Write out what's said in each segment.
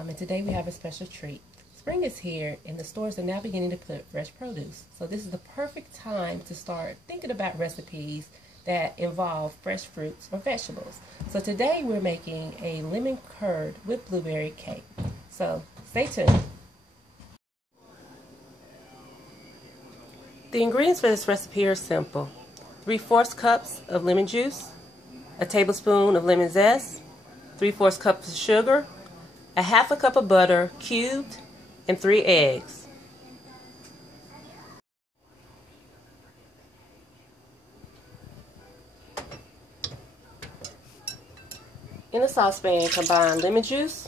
and today we have a special treat. Spring is here and the stores are now beginning to put fresh produce. So this is the perfect time to start thinking about recipes that involve fresh fruits or vegetables. So today we're making a lemon curd with blueberry cake. So stay tuned. The ingredients for this recipe are simple. 3/4 cups of lemon juice, a tablespoon of lemon zest, 3/4 cups of sugar, a 1/2 cup of butter cubed, and 3 eggs. In a saucepan, combine lemon juice,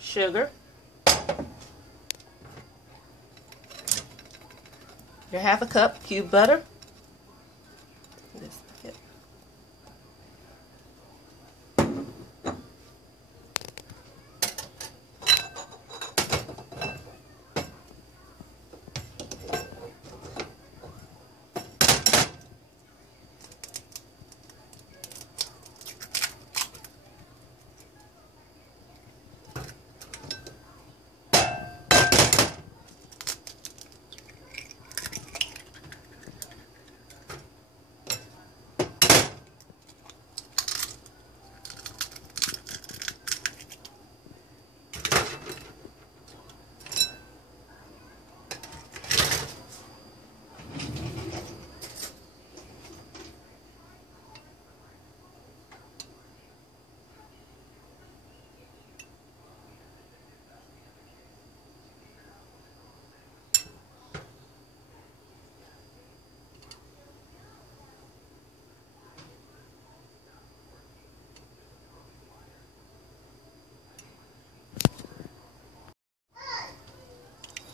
sugar, your 1/2 cup cubed butter,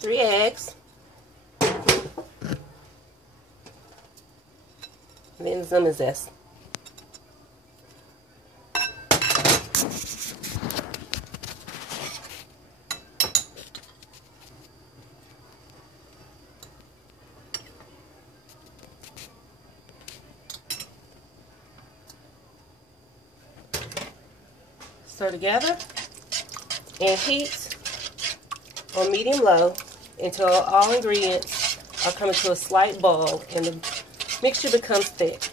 three eggs, and then lemon zest. Stir together and heat on medium-low until all ingredients are coming to a slight boil and the mixture becomes thick.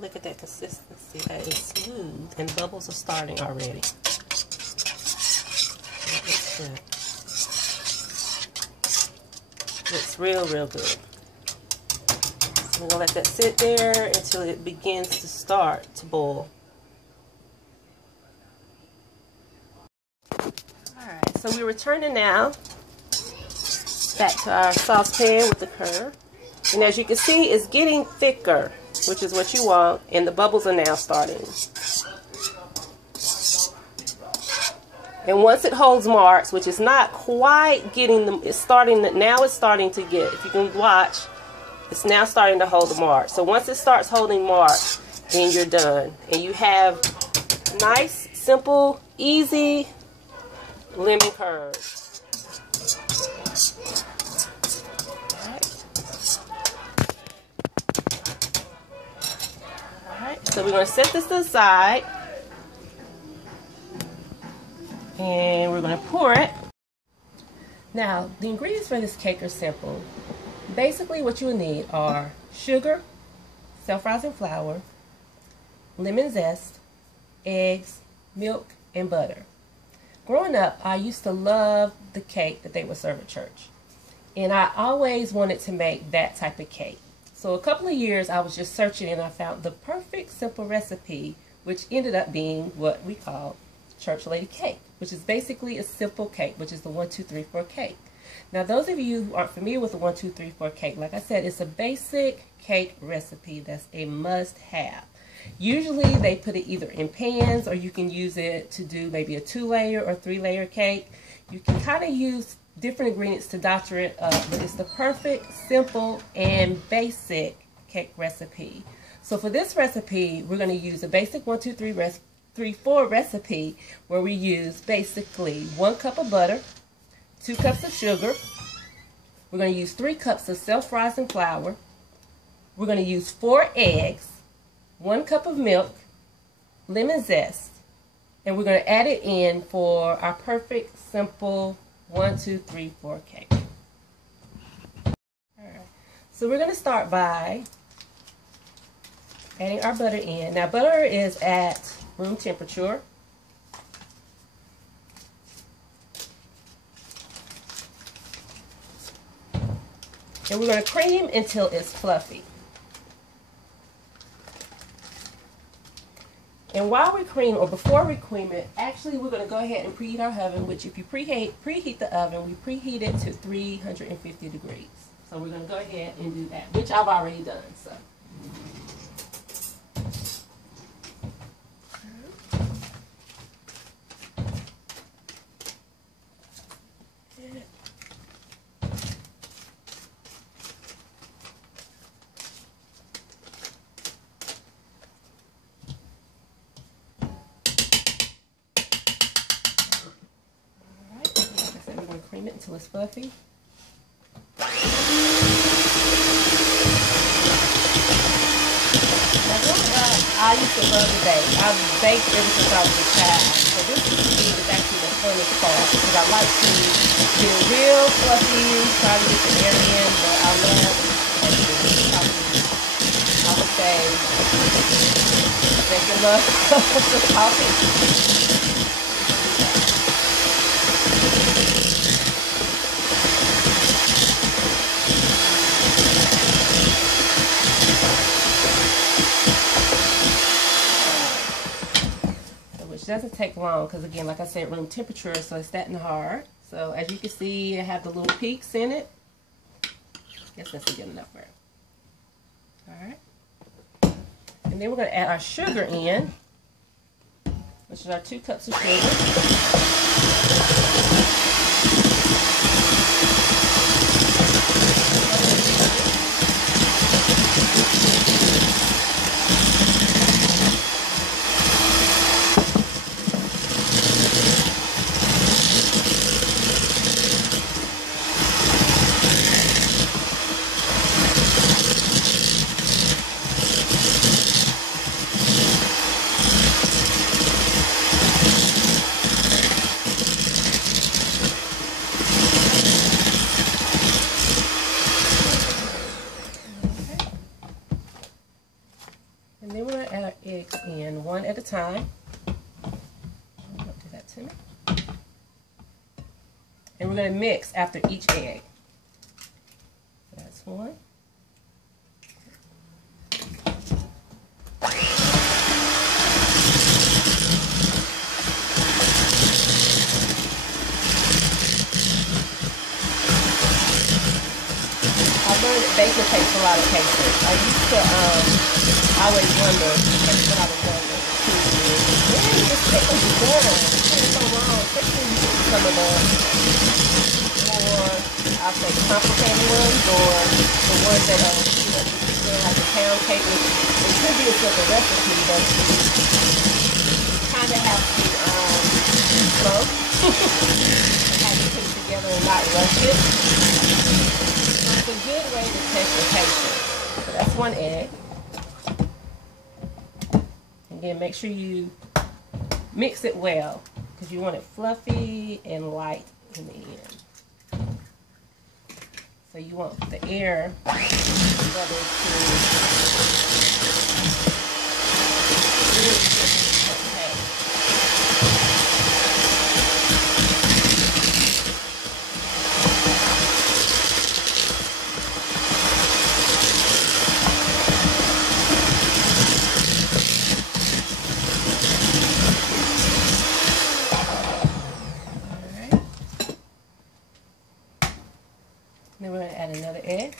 Look at that consistency. That is smooth and bubbles are starting already. That looks good. Looks real good. So we're going to let that sit there until it begins to start to boil. Alright, so we're returning now back to our saucepan with the curd. And as you can see, it's getting thicker, which is what you want, and the bubbles are now starting. And once it holds marks, which is not quite getting them, it's starting to get, if you can watch, it's now starting to hold the marks. So once it starts holding marks, then you're done. And you have nice, simple, easy lemon curds. Alright, so we're going to set this aside. And we're going to pour it. Now, the ingredients for this cake are simple. Basically, what you'll need are sugar, self-rising flour, lemon zest, eggs, milk, and butter. Growing up, I used to love the cake that they would serve at church. And I always wanted to make that type of cake. So a couple of years, I was just searching and I found the perfect simple recipe, which ended up being what we call church lady cake, which is basically a simple cake, which is the 1, 2, 3, 4 cake. Now, those of you who aren't familiar with the 1, 2, 3, 4 cake, like I said, it's a basic cake recipe that's a must-have. Usually, they put it either in pans, or you can use it to do maybe a 2-layer or 3-layer cake. You can kind of use different ingredients to doctor it up, but it's the perfect, simple, and basic cake recipe. So for this recipe, we're going to use a basic 1, 2, 3, 4 recipe where we use basically 1 cup of butter, 2 cups of sugar. We're going to use 3 cups of self-rising flour. We're going to use 4 eggs, 1 cup of milk, lemon zest, and we're going to add it in for our perfect, simple 1, 2, 3, 4 cake. All right. So we're going to start by adding our butter in. Now, butter is at room temperature. And we're going to cream until it's fluffy. And while we cream, or before we cream it, actually we're going to go ahead and preheat our oven, which if you preheat the oven, we preheat it to 350 degrees. So we're going to go ahead and do that, which I've already done. So. Cream it until it's fluffy. Now, growing up, I used to love to bake. I've baked ever since I was a child. So this to me is actually the funnest part because I like to get it real fluffy, try to get the air in, but I love I would say second love the coffee. Doesn't take long because, again, like I said, room temperature, so it's that and hard. So as you can see, it have the little peaks in it. Guess that's good enough for it. All right, and then we're going to add our sugar in, which is our 2 cups of sugar. And then we're going to add our eggs in one at a time. Don't do that to me. And we're going to mix after each egg. That's one. Baking takes a lot of patience. I used to always wonder, that's what I was wondering, man, this cake is done. It's so long. some of the more, I'll say, complicated ones, or the ones that are, you know, like a pound cake, which it could be a simple recipe, but you kind of have to slow and have it put it together and not rush it. So it's a good way to test your patience. So that's one egg. Again, make sure you mix it well, because you want it fluffy and light in the end. So you want the air bubbles Then we're going to add another egg.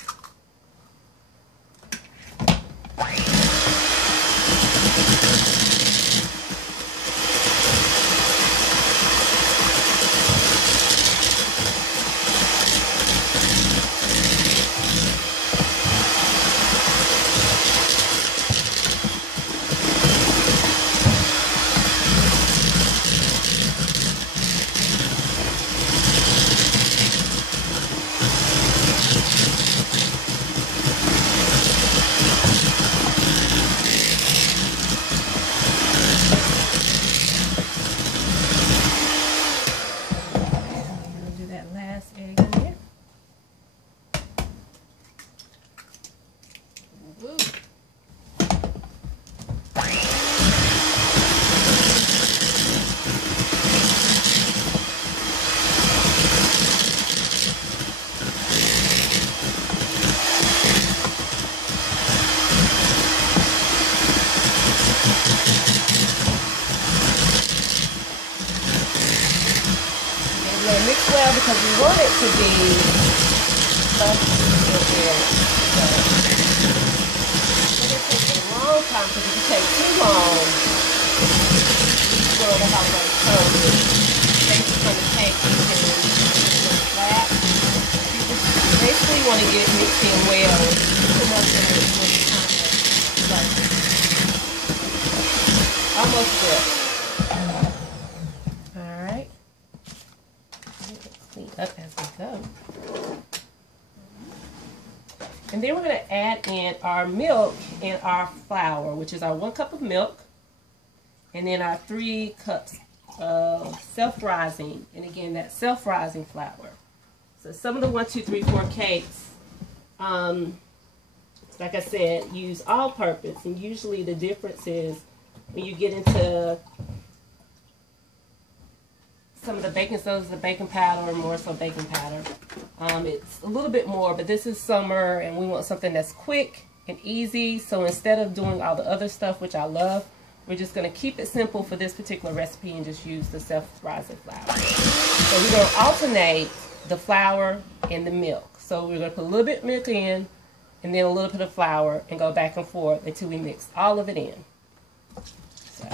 Mix well, because we want it to be fluffy and airy. So it's going to take a long time, because if you take too long, you throw the hot water cold. Basically, on the cake, you can get it flat. You just basically want to get it mixed in well. Too much of it will kind of like almost good. Up as we go. And then we're going to add in our milk and our flour, which is our 1 cup of milk, and then our 3 cups of self-rising, and again, that self-rising flour. So some of the 1, 2, 3, 4 cakes, like I said, use all-purpose, and usually the difference is when you get into some of the baking sodas, the baking powder, or more so baking powder. It's a little bit more, but this is summer and we want something that's quick and easy. So instead of doing all the other stuff, which I love, we're just going to keep it simple for this particular recipe and just use the self-rising flour. So we're going to alternate the flour and the milk. So we're going to put a little bit of milk in and then a little bit of flour and go back and forth until we mix all of it in. So.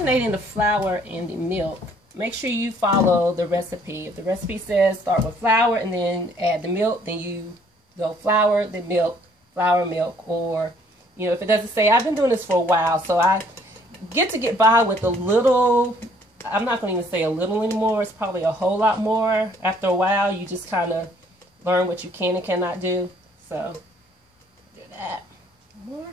alternating the flour and the milk, make sure you follow the recipe. If the recipe says start with flour and then add the milk, then you go flour, then milk, flour, milk. Or, you know, if it doesn't say, I've been doing this for a while, so I get by with a little. I'm not going to even say a little anymore. It's probably a whole lot more. After a while, you just kind of learn what you can and cannot do. So, do that. More.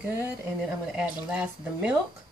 Good, and then I'm going to add the last of the milk.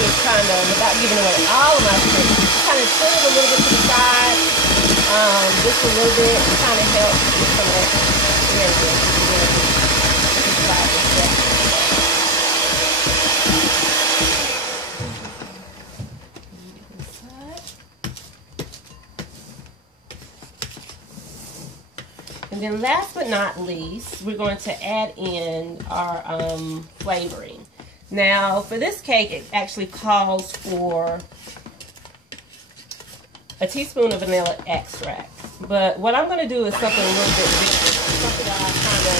Just kind of, without giving away all of my tricks, kind of tilt it a little bit to the side, just a little bit, kind of helps with some of that And then last but not least, we're going to add in our flavoring. Now, for this cake, it actually calls for a teaspoon of vanilla extract. But what I'm going to do is something a little bit different. Something that I kind of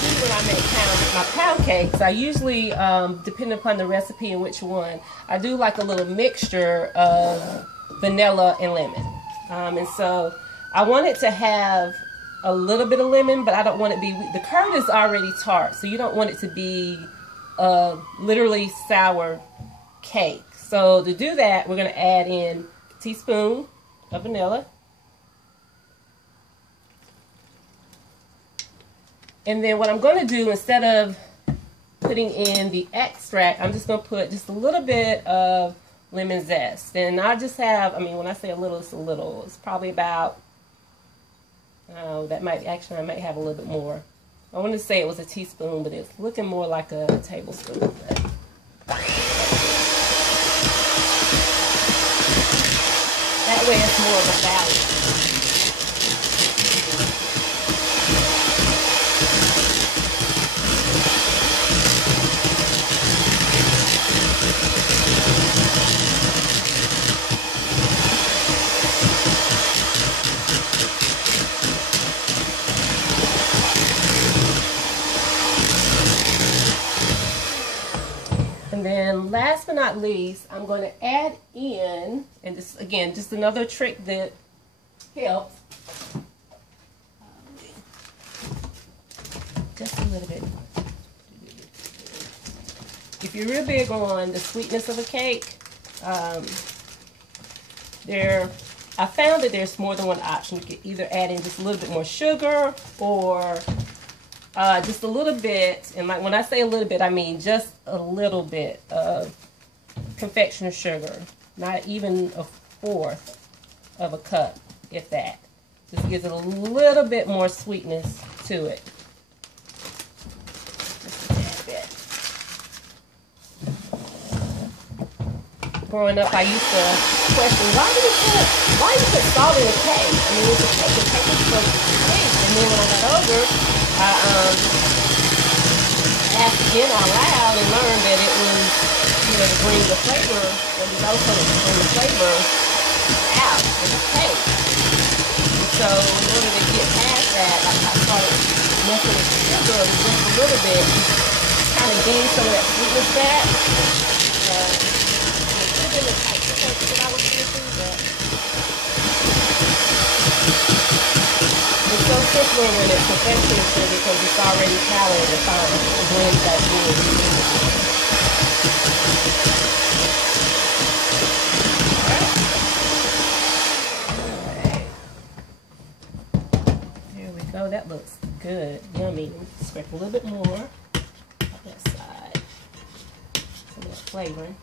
do when I make my pound cakes. I usually, depending upon the recipe and which one, I do like a little mixture of vanilla and lemon. And so I want it to have a little bit of lemon, but I don't want it to be, the curd is already tart, so you don't want it to be a literally sour cake. So to do that, we're going to add in a teaspoon of vanilla. And then what I'm going to do, instead of putting in the extract, I'm just going to put just a little bit of lemon zest. And I just have, I mean, when I say a little, it's a little. It's probably about, that might, actually I might have a little bit more. I want to say it was a teaspoon, but it's looking more like a tablespoon. That way it's more of a balance. And then last but not least, I'm going to add in, and this again, just another trick that helps. Just a little bit. If you're real big on the sweetness of a cake, I found that there's more than one option. You can either add in just a little bit more sugar or just a little bit, and like when I say a little bit, I mean just a little bit of confectioner sugar, not even a fourth of a cup, if that. Just gives it a little bit more sweetness to it. Just a tad bit. Growing up, I used to question, why you put salt in a cake? I mean, it's a cake. The cake is supposed to be sweet. And then when I got older, I asked again out loud and learned that it was, you know, to bring the flavor, it was also to bring the flavor out in the cake. And so in order to get past that, I started messing with the sugar just a little bit, kind of gain some of that sweetness back. That I was using, but it's so simpler when it's confectionery sugar because it's already calorie defined. It blends that in. Alright. There we go. That looks good. Yummy. Scrape a little bit more on that side. Some of that flavoring.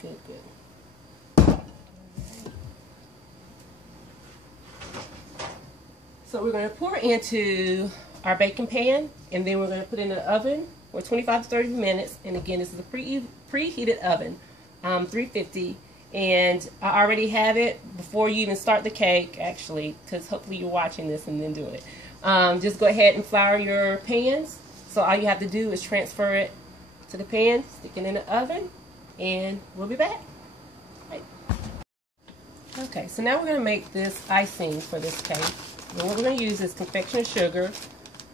Good. So we're going to pour into our baking pan, and then we're going to put it in the oven for 25 to 30 minutes. And again, this is a preheated oven, 350. And I already have it before you even start the cake, actually, because hopefully you're watching this and then do it. Just go ahead and flour your pans. So all you have to do is transfer it to the pan, stick it in the oven, and we'll be back. Right. Okay, so now we're going to make this icing for this cake. And what we're going to use is confectioner sugar.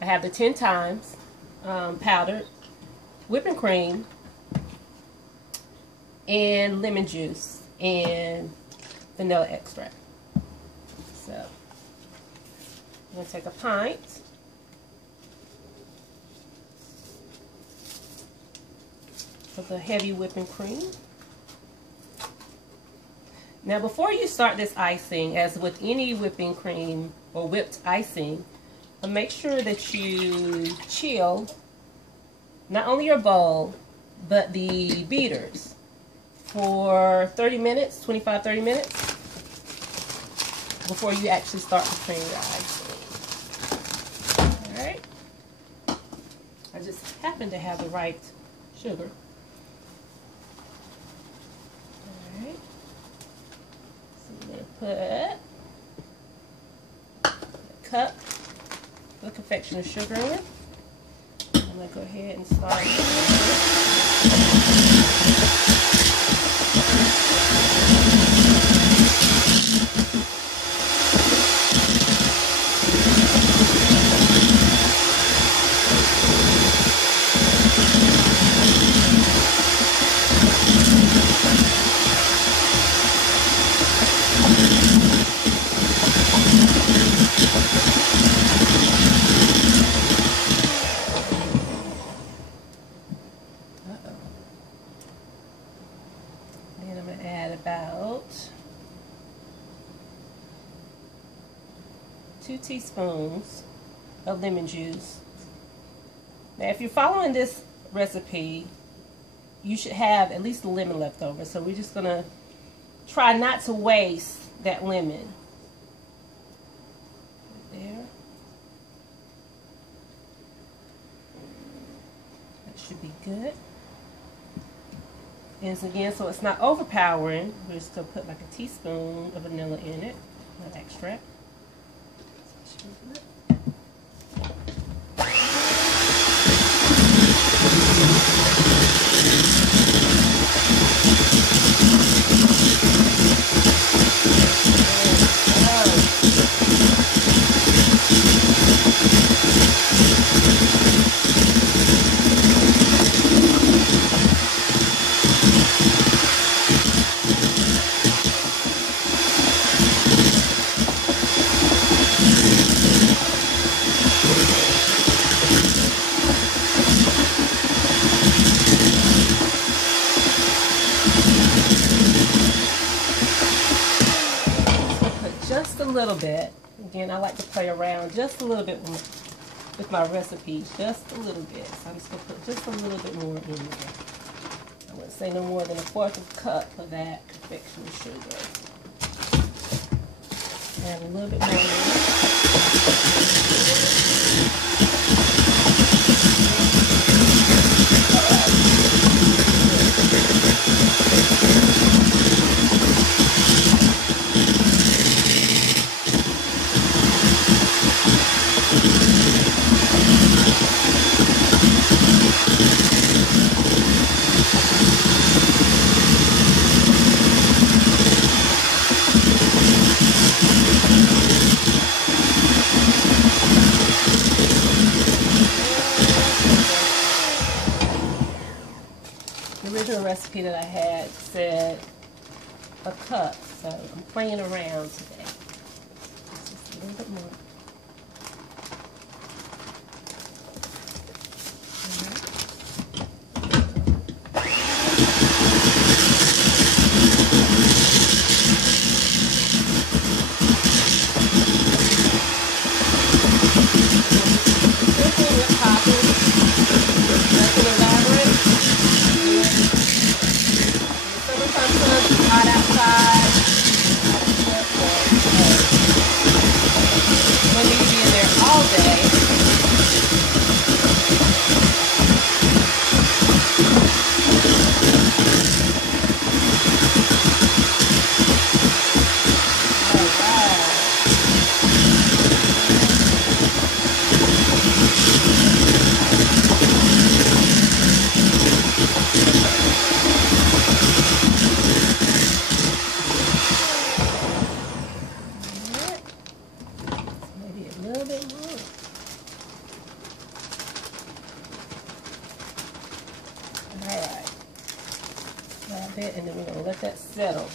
I have the 10 times powdered, whipping cream, and lemon juice, and vanilla extract. So I'm going to take a pint. Of the heavy whipping cream. Now before you start this icing, as with any whipping cream or whipped icing, make sure that you chill not only your bowl but the beaters for 30 minutes, 25-30 minutes before you actually start to cream your icing. Alright. I just happen to have the right sugar. Alright. So I'm going to put a cup of confectioner sugar in. I'm going to go ahead and start. Then I'm going to add about 2 teaspoons of lemon juice. Now if you're following this recipe, you should have at least a lemon left over. So we're just going to try not to waste that lemon. There. That should be good. And again, so it's not overpowering, we're just going to put like a teaspoon of vanilla in it, not extract. Just a little bit. Again, I like to play around just a little bit with my recipes, just a little bit. So I'm just going to put just a little bit more in there. I wouldn't say no more than 1/4 cup of that confectionery sugar. Add a little bit more in the original recipe that I had said a cup, so I'm playing around today. Just a little bit more. And then we're going to let that settle.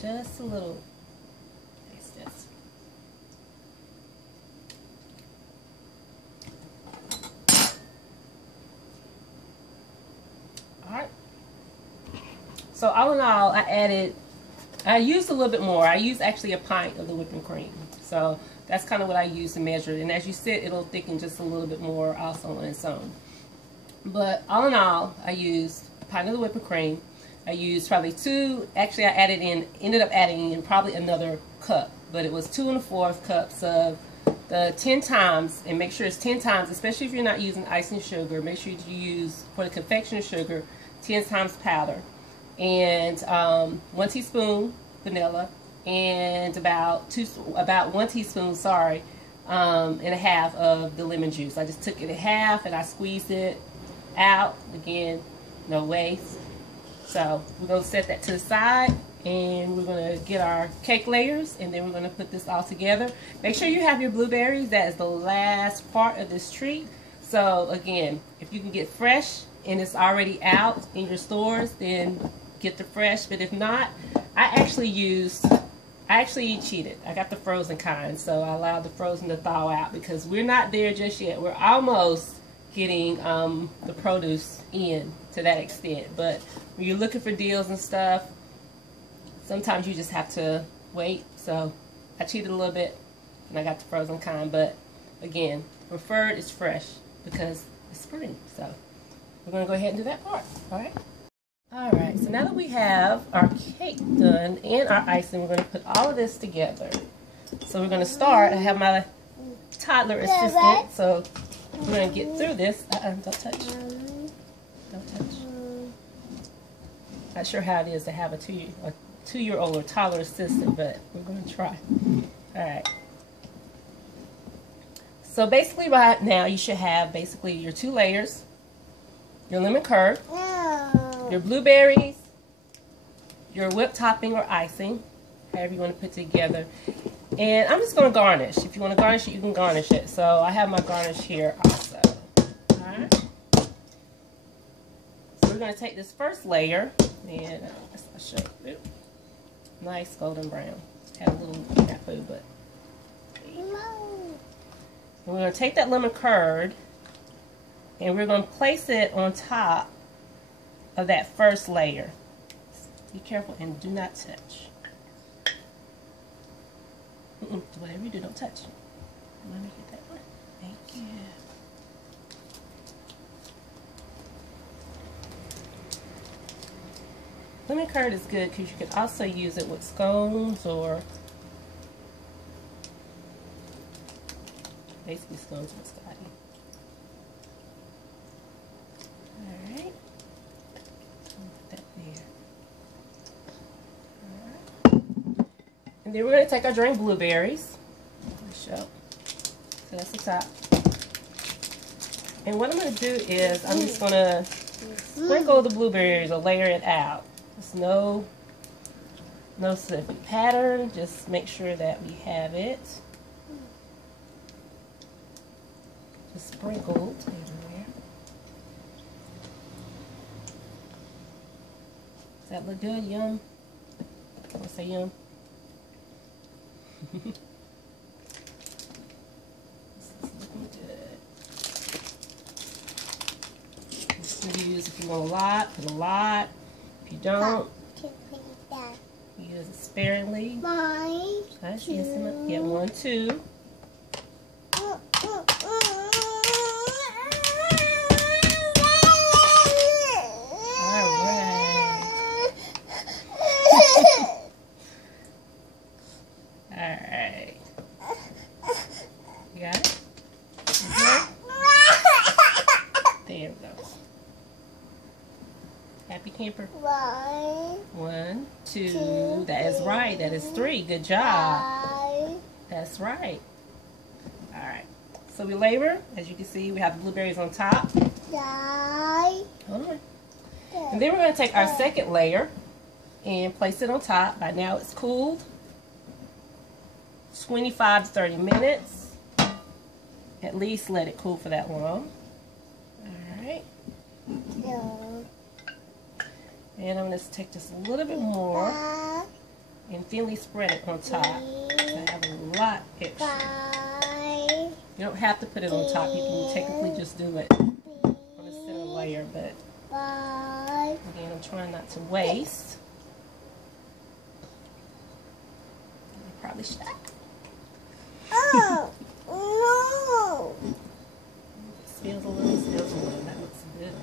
Just a little. Taste this. All right. So all in all, I used a little bit more. I used actually a pint of the whipping cream. So that's kind of what I use to measure it. And as you sit, it'll thicken just a little bit more also on its own. But all in all, I used a pint of the whipping cream. I used probably actually I ended up adding in probably another cup, but it was 2 1/4 cups of the 10 times, and make sure it's 10 times, especially if you're not using icing sugar, make sure you use, for the confectionery sugar, 10 times powder, and 1 teaspoon vanilla, and about 1 teaspoon, and a half of the lemon juice. I just took it in half and I squeezed it out. Again, no waste. So we're going to set that to the side, and we're going to get our cake layers, and then we're going to put this all together. Make sure you have your blueberries. That is the last part of this treat. So again, if you can get fresh and it's already out in your stores, then get the fresh. But if not, I actually cheated. I got the frozen kind, so I allowed the frozen to thaw out because we're not there just yet. We're almost getting the produce in to that extent, but when you're looking for deals and stuff, sometimes you just have to wait. So I cheated a little bit and I got the frozen kind, but again, preferred is fresh because it's spring. So we're going to go ahead and do that part. All right. Alright, so now that we have our cake done and our icing, we're going to put all of this together. So we're going to start. I have my toddler assistant, so we're going to get through this. Don't touch. Don't touch. Not sure how it is to have a two-year-old or toddler assistant, but we're going to try. Alright. So basically right now you should have basically your 2 layers, your lemon curd, your blueberries, your whipped topping or icing, however you want to put it together. And I'm just going to garnish. If you want to garnish it, you can garnish it. So I have my garnish here also. Alright. So we're going to take this first layer and I'll show you. Nice golden brown. Had a little snafu, but. And we're going to take that lemon curd and we're going to place it on top of that first layer. Be careful and do not touch. Whatever you do, don't touch. Let me get that one. Thank you. Lemon curd is good because you can also use it with scones or basically scones with Scotty. Alright. Put that there. Alright. And then we're going to take our drained blueberries. So that's the top. And what I'm going to do is I'm just going to sprinkle the blueberries or layer it out. There's no specific pattern. Just make sure that we have it just sprinkled everywhere. Does that look good? Yum. I want to say yum. This is looking good. Just use if you want a lot, put a lot. If you don't, use it sparingly. Yes, get 1, 2. Alright. You got it? There we go. Happy camper. 1, 2. That is right. That is 3. Good job. That's right. Alright. So we layer. As you can see, we have the blueberries on top. Hold on. And then we're going to take our second layer and place it on top. By now it's cooled. 25 to 30 minutes. At least let it cool for that long. Alright. And I'm going to take just a little bit more and thinly spread it on top. I have a lot extra. You don't have to put it on top. You can technically just do it on the center layer, but again, I'm trying not to waste. I probably should. Oh, no. Spills a little, spills a little. That looks good.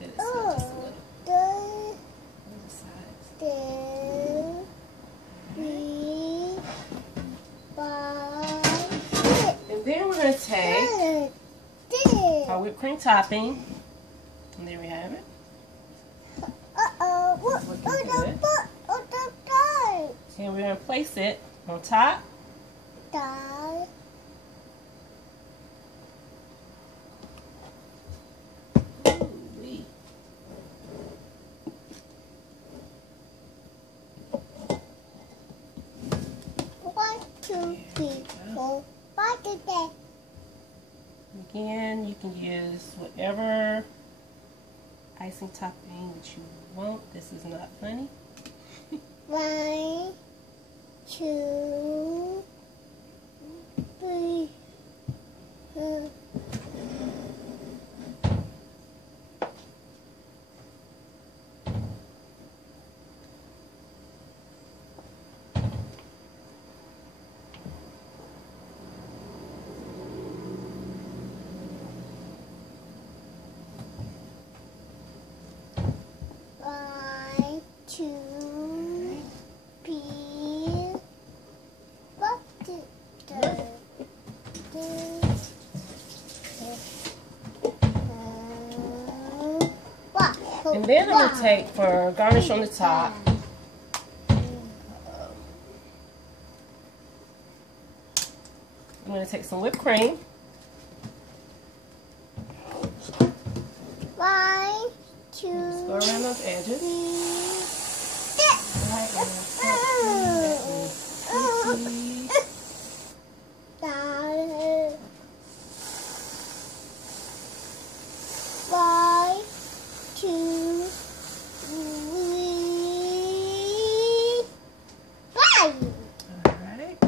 Let it spill just a little. And then we're going to take our whipped cream topping. And there we have it. It's looking good. And we're going to place it on top. Ooh-wee. 1, 2, 3, 4, 5, 6, 7. Again, you can use whatever icing topping that you want. This is not funny. 1, 2, 3, 4. And then I'm going to take, for garnish on the top, I'm going to take some whipped cream. 1, 2, Just go around those edges. 3, Right, and One, two, five. Alright.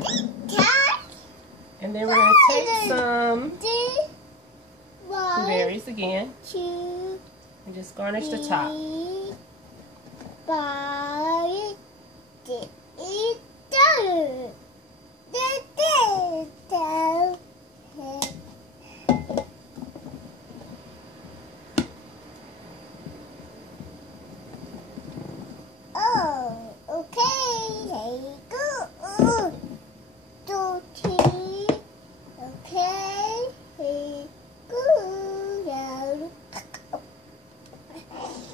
And then we're going to take some blueberries again and just garnish the top. 5, 6, 7. Oh, okay, here you go. 2, 3, okay, here you go.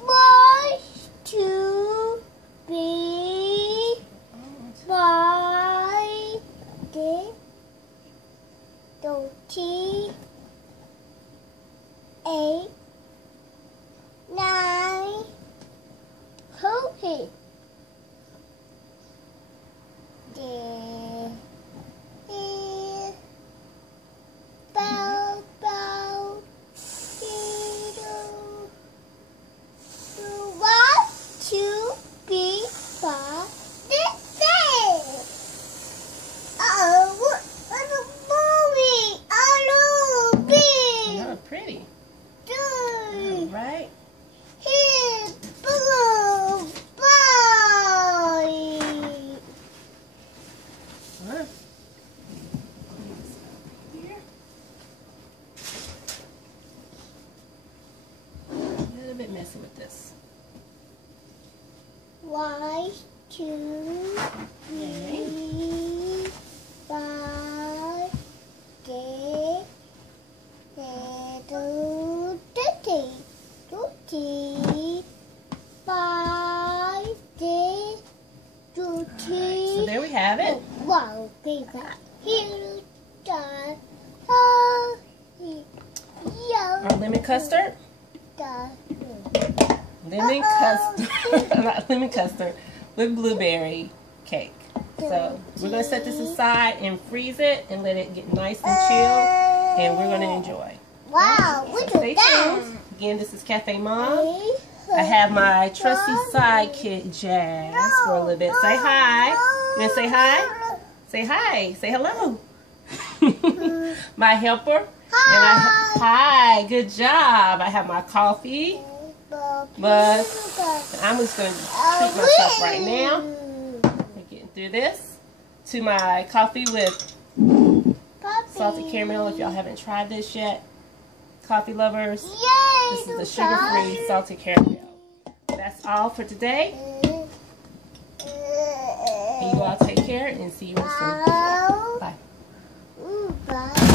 1, 2, 3, 5, 6, 8, 9. Okay. You're pretty. Alright. Messing with this. 1, 2, 3, 5, 6, 7, 8, 5, 6, 2, 3. So there we have it. Wow, big here, Our lemon custard. Not lemon custard, with blueberry cake. So we're going to set this aside and freeze it and let it get nice and chilled, and we're going to enjoy. Wow, So look stay at that. tuned. Again, this is Cafe Mom. I have my trusty sidekick, Jazz, for a little bit. Say hi. You want to say hi? Say hi. Say hello. My helper. Hi. Good job. I have my coffee. But I'm just going to treat myself right now. I'm getting through this. To my coffee with salted caramel, if y'all haven't tried this yet. Coffee lovers, this is the sugar-free salted caramel. That's all for today. And you all take care and see you soon. Bye. Bye.